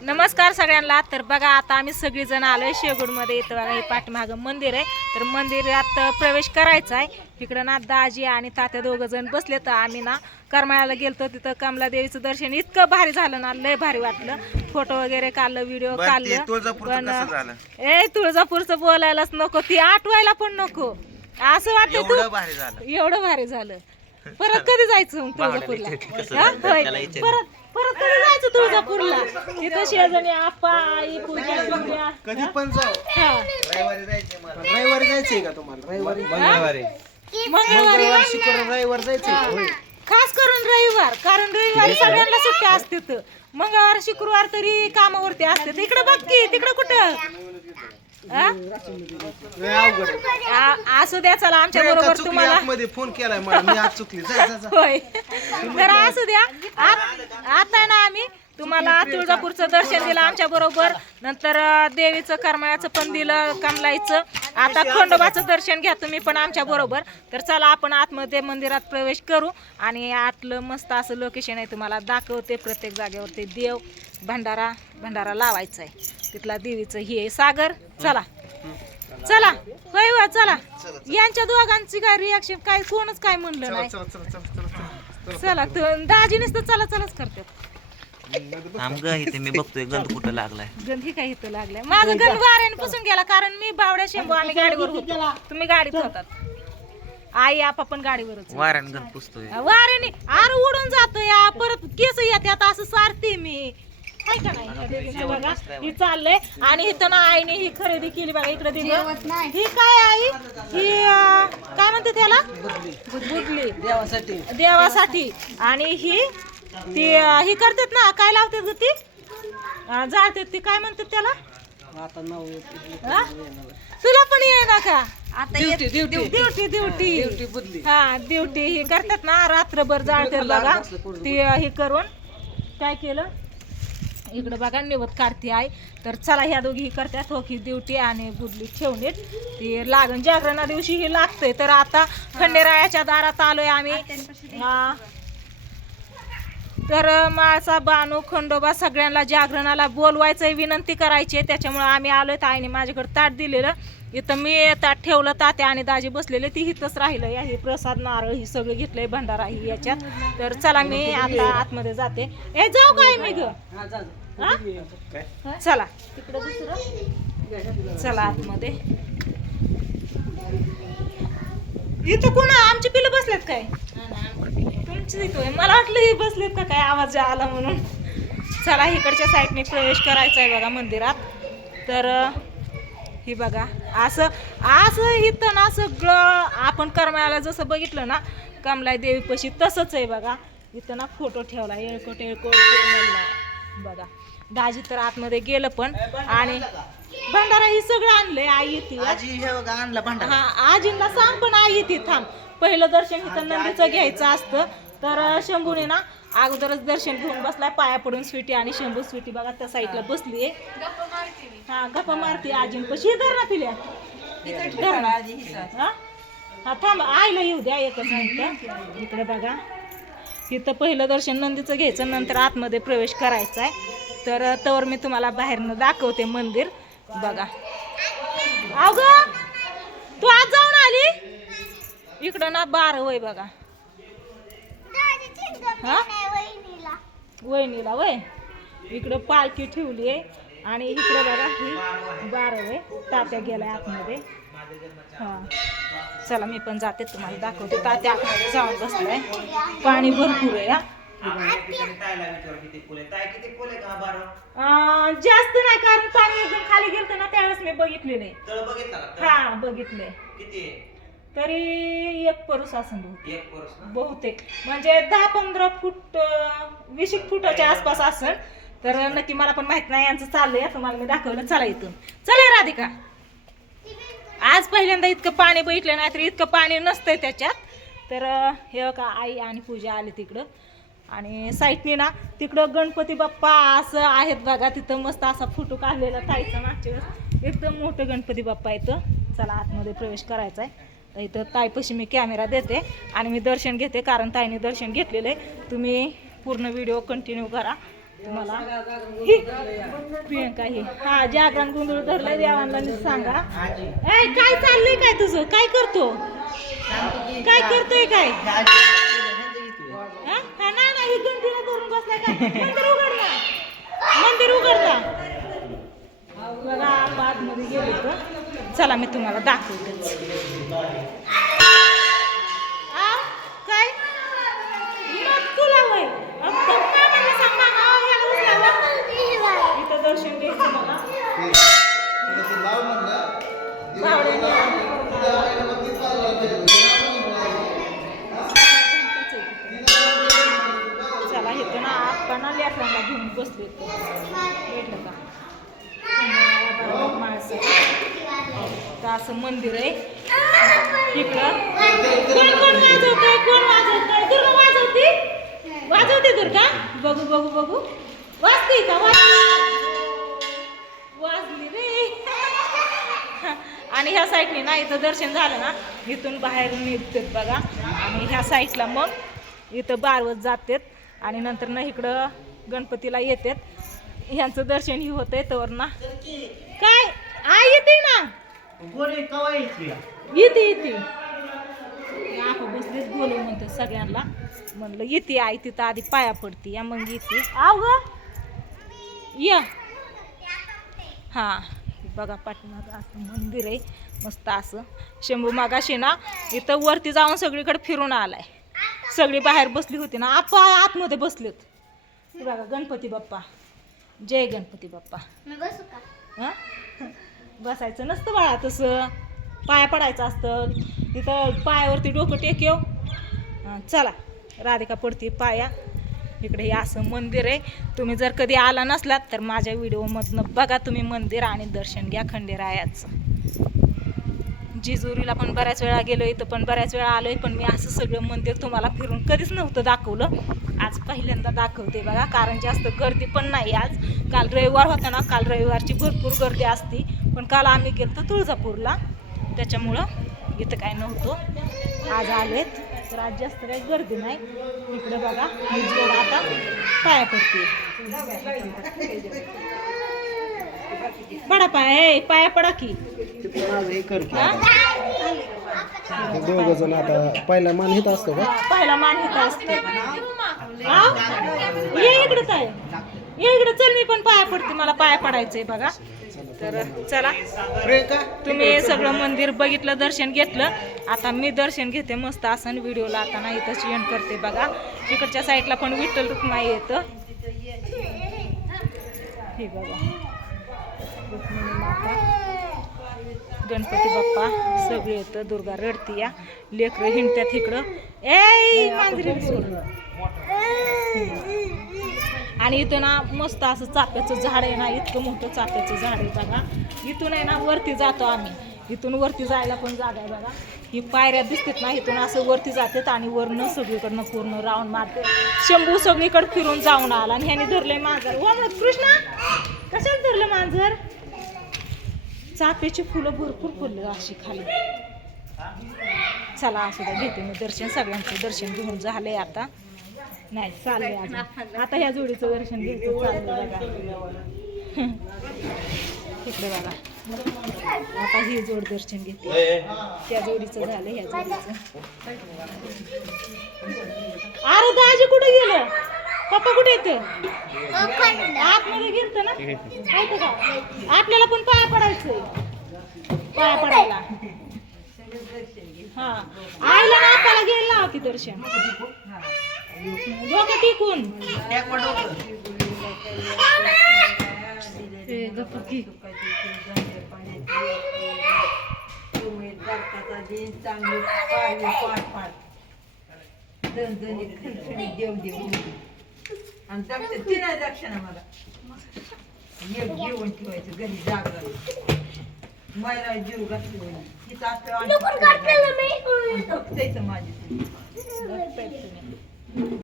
नमस्कार सगळ्यांना. तर बघा आता आम्ही सगळीजण आलोय शेगुडमध्ये इथं बघा हे पाठीमागं मंदिर आहे. तर मंदिरात प्रवेश करायचा आहे. इकडं ना दाजी आणि तात्या दोघं जण बसले. तर आम्ही ना करमाळ्याला गेलतो. तिथं कमला देवीचं दर्शन इतकं भारी झालं ना. लय भारी वाटलं. फोटो वगैरे काढलं व्हिडिओ काढलं. झालं? ए तुळजापूरचं बोलायलाच नको. ती आठवायला पण नको. असं वाटतं एवढं भारी झालं. परत कधी जायचं मग तुळजापूरला? हा? होय. परत परत कधी जायचं तुळजापूरला? तिथं शेजारी आप्पा आई पूजा. कधी पण जाऊ. हा. रविवारी जायचंय मला. रविवारी जायचंय का तुम्हाला? रविवारी? मंगळवारी. मंगळवारी मंगळवार शुक्रवार रविवार जायचंय का? होय. खास करून रविवार कारण रविवारी सगळ्यांना सुट्ट्या असतात मंगळवार शुक्रवार तरी कामावरती असतात इकडे बघ की तिकडे कुठं? असू द्या चला आमच्या बरोबर तुम्हाला मध्ये फोन केलाय मला मी आज चुकली. होय. तर असू द्या आत- आता ना आम्ही तुम्हाला तुळजापूरचं दर्शन दिलं आमच्या बरोबर. नंतर देवीचं करमाळ्याचं पण दिलं कमलाईचं. आता खंडोबाचं दर्शन घ्या तुम्ही पण आमच्या बरोबर. तर चला आपण आतमध्ये मंदिरात प्रवेश करू आणि आतलं मस्त असं लोकेशन आहे तुम्हाला दाखवते प्रत्येक जागेवरती. देव भंडारा भंडारा लावायचा आहे. तिथला देवीचं हे आहे सागर. चला. चला. होय होय चला. यांच्या दोघांची काय रिॲक्शन काय कोणच काय म्हणलं नाही. चला चला चला चला चला चला. तू दाजी नुसतं चला चलाच करतात. थांब ग इथे मी बघतोय गंध कुठं लागलाय. गंध ही काय इथं लागलाय? माझं गंध वाऱ्याने पुसून गेला कारण मी बावड्या शेंबू आम्ही गाडीवर होतो. तुम्ही गाडीत होतात. आई आपा पण गाडीवरच वाऱ्यान गंध पुसतोय. वाऱ्याने आर उडून जातो या परत केस येतात असं सारते मी. का नाही? बघा ही चाललंय. आणि इथं ना आईने ही खरेदी केली बघा इकडे दिली. ही काय आई? ही अं, काय म्हणते त्याला? बुडली देवासाठी. देवासाठी. आणि ही ती ही करतात ना काय लावतात ग ती? जाळतात ती काय म्हणतात त्याला? आता नाव हा? तुला पण ये ना का? Duty duty duty duty duty बुदली हा ड्युटी ही करतात ना रात्रभर जाळतात बघा. ती हे करून काय केलं? इकडं बघा निवत काढते आहे तर चला ह्या दोघी ही करतात. हो की ड्युटी आणि बुदली ठेवून येत ती लागण जागरणा दिवशी ही लागतंय. तर आता खंडेरायाच्या दारात आलोय आम्ही. हा. तर माझा बानू खंडोबा सगळ्यांना जागरणाला बोलवायचं विनंती करायची. आहे त्याच्यामुळं आम्ही आलो आहे आईने माझ्याकडे ताट दिलेलं. इथं मी ताट ठेवलं तात्या आणि दाजी बसलेले ती इथंच राहिलं या हे प्रसाद नारळ ही सगळं घेतलंय भंडारा ही याच्यात. तर चला मी आता आतमध्ये जाते. ए जाऊ काय मी ग? चला. तिकडं दुसरं चला आतमध्ये. इथं कोण? आमची पिलं बसलेत काय? इथं आहे. मला वाटलं ही बसलेत का काय? आवाज आला म्हणून. चला इकडच्या साईडने प्रवेश करायचा आहे बघा मंदिरात. तर ही बघा असं असं इथं ना सगळं आपण करमाळ्याला जसं बघितलं ना कमलाई देवीपाशी तसंच आहे बघा. इथं ना फोटो ठेवला येळकोट येळकोट. बघा दाजी तर आतमध्ये गेलं पण. आणि भंडारा ही सगळं आणलंय आई येते. आजी बघा आणला भांडारा. हा आजींना सांग पण आई येते थांब. पहिलं दर्शन इथं नंदीचं घ्यायचं असतं. तर शंभूने ना अगोदरच दर्शन घेऊन बसलाय. पाया पडून स्वीटी आणि शंभू स्वीटी बघा त्या साईडला बसली हा गप्पा मारते आजींपाशी धर ना पिल्या धर ना. हा? हा थांब. आईला येऊ द्या एकच मिनिट. इकडे बघा. इथं पहिलं दर्शन नंदीचं घ्यायचं नंतर आतमध्ये प्रवेश करायचा आहे तर तवर मी तुम्हाला बाहेरनं दाखवते मंदिर. बघा. अग तू आज जाऊन आली? इकडं ना बार वय बघा. हा? वहिनीला वय. इकडं पालखी ठेवली आहे आणि इकडे बघा ही बार वय. तात्या गेलाय आतमध्ये. हा. चला मी पण जाते तुम्हाला दाखवते. तात्या आतमध्ये जाऊन बसलाय. पाणी भरपूर आहे हा. जास्त नाही कारण पाणी एकदम खाली गेलं ना त्यावेळेस मी बघितले नाही. हा बघितले तरी एक परूस असं बहुतेक बहुतेक. म्हणजे दहा पंधरा फूट अं, वीस एक फुटाच्या आसपास असेल. तर नक्की मला पण माहीत नाही यांचं चाललंय तुम्हाला मी दाखवलं. चला इथून. चला राधिका. आज पहिल्यांदा इतकं पाणी बघितलं नाही तर इतकं पाणी नसतंय त्याच्यात. तर अं, हे का आई आणि पूजा आली तिकडं. आणि साईडने ना तिकडं गणपती बाप्पा असं आहेत बघा तिथं मस्त असा फोटो काढलेला ताईचा मागच्या वेळेस. एकदम मोठं गणपती बाप्पा इथं. चला आतमध्ये प्रवेश करायचा आहे इथं ताईपाशी मी कॅमेरा देते आणि मी दर्शन घेते कारण ताईने दर्शन घेतलेलं आहे. तुम्ही पूर्ण व्हिडिओ कंटिन्यू करा. तुम्हाला प्रियंका ही. हा जागरण गोंधळ धरलाय देवांना सांगा. ए काय चाललंय काय तुझं? काय करतो? काय करतोय काय? नाही नाही गंदीला धरून बसलाय काय? मंदिर उघडता मंदिर उघडता बघा आतमध्ये गेले तर चला मी तुम्हाला दाखवतेच. तर असं मंदिर आहे. इकडं. कोण कोण वाजवतंय? कोण वाजवतंय? दुर्गा वाजवते? वाजवते दुर्गा? बघू बघू बघू. वाजते का? वाजली रे. आणि ह्या साईडने ना इथं दर्शन झालं ना इथून बाहेर निघतात बघा. आणि ह्या साईडला मग इथं बारवत जातात. आणि नंतर ना इकडं गणपतीला येतात. ह्यांचं दर्शन ही होतंय तर ना. काय? आ येते ना? येते? येते आपण बसलेच बोलू म्हणतो सगळ्यांना. म्हणलं येते आई तिथं आधी पाया पडते. या मग येते. आव ग. या. हा. बघा पाठीमागं असं मंदिर आहे. मस्त असं. शंभू मागाशी ना इथं वरती जाऊन सगळीकडे फिरून आलाय. सगळी बाहेर बसली होती ना आपा आतमध्ये बसलेत. हे बघा गणपती बाप्पा. जय गणपती बाप्पा. हं? बसायचं नसतं बाळा तसं. पाया पडायचं असतं. तिथं पायावरती डोकं टेकेव चला. राधिका पडती पाया. इकडे हे असं मंदिर आहे. तुम्ही जर कधी आला नसलात तर माझ्या व्हिडिओमधनं बघा तुम्ही मंदिर आणि दर्शन घ्या खंडेरायाचं. जेजुरीला पण बऱ्याच वेळा गेलो इथं पण बऱ्याच वेळा आलोय पण मी असं सगळं मंदिर तुम्हाला फिरून कधीच नव्हतं दाखवलं. आज पहिल्यांदा दाखवते बघा कारण जास्त गर्दी पण नाही आज. काल रविवार होता ना काल रविवारची भरपूर गर्दी असती. पण काल आम्ही गेलो तुळजापूरला. त्याच्यामुळं इथं काय नव्हतं. आज आलेत. तर आज जास्त काही गर्दी नाही. इकडे बघा मी जोड आता पाया पडते. पडा पाय पाया पडा की? दोघ जण आता पहिला मान हित असतो का? पहिला मान हिता असते? ये इकडे काय ये इकडे चल मी पण पाया पडते. मला पाया पडायचंय बघा. तर चला तुम्ही सगळं मंदिर बघितलं दर्शन घेतलं. आता मी दर्शन घेते मस्त असं व्हिडिओला. आता नाही तर एंड करते बघा. इकडच्या साईडला पण विठ्ठल रुक्माई येतं. हे बघा. गणपती बाप्पा सगळे येतं. दुर्गा रडती या लेकरं हिंडत्यात इकडं. ए मांजरी. सोडलं आणि इथं ना मस्त असं चाफ्याचं झाड आहे ना इतकं मोठं चाफ्याचं झाड आहे बघा. इथून आहे ना वरती जातो आम्ही. इथून वरती जायला पण जागा आहे बघा. ही पायऱ्या दिसतात ना इथून असं वरती जातात आणि वरनं सगळीकडनं पूर्ण राऊंड मारते. शंभू सगळीकडे फिरून जाऊन आला आणि ह्याने धरलंय मांजर. हो म्हणत कृष्णा! कशाला धरलं मांजर? चाफ्याची फुलं भरपूर फुलं अशी खाली. चला असू द्या घेते मी दर्शन सगळ्यांचं दर्शन घेऊन झालंय आता. नाही चाललंय अजून. आता ह्या जोडीचं दर्शन घ्यायचं चाललंय बघा. इकडे बघा. आता ही जोड दर्शन घेते. त्या जोडीचं झालं ह्या जोडीचं. अरे दाजी कुठे गेलं? पप्पा कुठे येते आतमध्ये गेलत ना? का? आपल्याला पण पाया पडायचंय. पाया पडायला. हा. आईला ना आपल्याला गेला की दर्शन. डोकं टिकून. आणि दक्षिण तीन आहे दक्षिण मला. एक जेवण ठेवायचं घरी जागरण. मायला जीव घातली तिथं आपलं फक्त माझी बघताय तुम्ही.